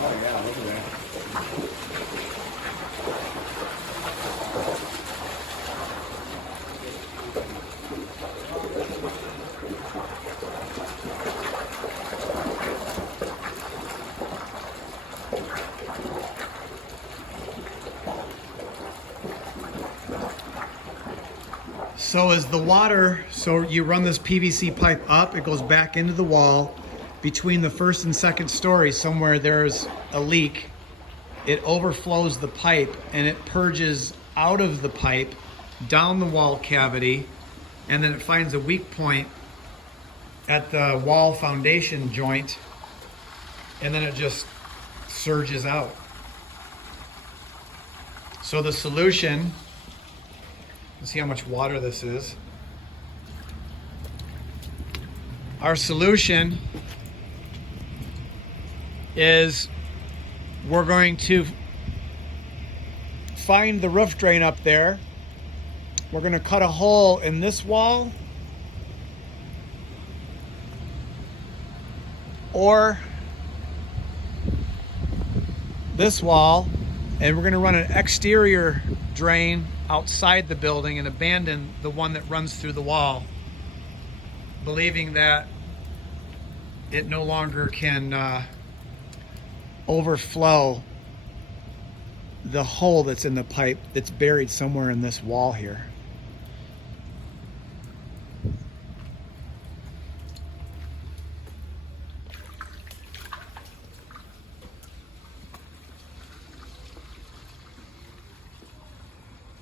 Oh yeah, look at that. So as the water, so you run this PVC pipe up, it goes back into the wall. Between the first and second story, somewhere there's a leak. It overflows the pipe and it purges out of the pipe, down the wall cavity, and then it finds a weak point at the wall foundation joint, and then it just surges out. So the solution, let's see how much water this is. Our solution is we're going to find the roof drain up there. We're going to cut a hole in this wall or this wall, and we're going to run an exterior drain outside the building and abandon the one that runs through the wall, believing that it no longer can overflow the hole that's in the pipe that's buried somewhere in this wall here.